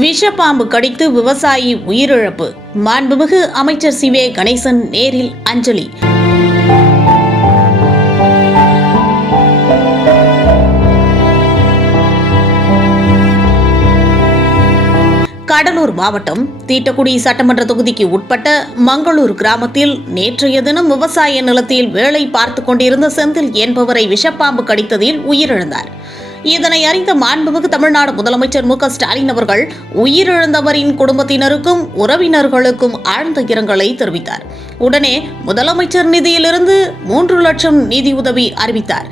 விஷப்பாம்பு கடித்து விவசாயி உயிரிழப்பு. மாண்புமிகு அமைச்சர் சி.வே. கணேசன் நேரில் அஞ்சலி. கடலூர் மாவட்டம் தீட்டக்குடி சட்டமன்ற தொகுதிக்கு உட்பட்ட மங்களூர் கிராமத்தில் நேற்றைய தினம் விவசாய நிலத்தில் வேலை பார்த்துக் கொண்டிருந்த செந்தில் என்பவரை விஷப்பாம்பு கடித்ததில் உயிரிழந்தார். இதனை அறிந்த மாண்புமிகு தமிழ்நாடு முதலமைச்சர் மு.க. ஸ்டாலின் அவர்கள் உயிரிழந்தவரின் குடும்பத்தினருக்கும் உறவினர்களுக்கும் ஆழ்ந்த இரங்கலை தெரிவித்தார். உடனே முதலமைச்சர் நிதியிலிருந்து 3 லட்சம் நிதியுதவி அறிவித்தார்.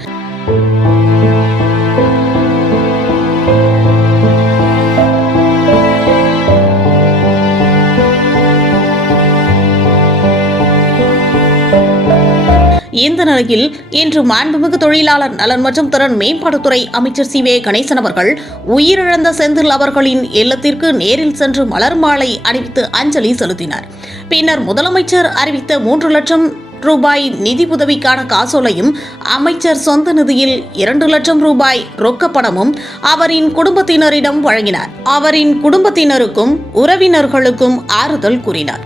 இந்த நிலையில் இன்று மாண்புமிகு தொழிலாளர் நலன் மற்றும் திறன் மேம்பாட்டுத்துறை அமைச்சர் சி.வே. கணேசன் அவர்கள் உயிரிழந்த செந்தில் அவர்களின் இல்லத்திற்கு நேரில் சென்று மலர் மாலை அணிவித்து அஞ்சலி செலுத்தினார். பின்னர் முதலமைச்சர் அறிவித்த 3 லட்சம் ரூபாய் நிதி உதவிக்கான காசோலையும் அமைச்சர் சொந்த நிதியில் 2 லட்சம் ரூபாய் ரொக்கப்பணமும் அவரின் குடும்பத்தினரிடம் வழங்கினார். அவரின் குடும்பத்தினருக்கும் உறவினர்களுக்கும் ஆறுதல் கூறினார்.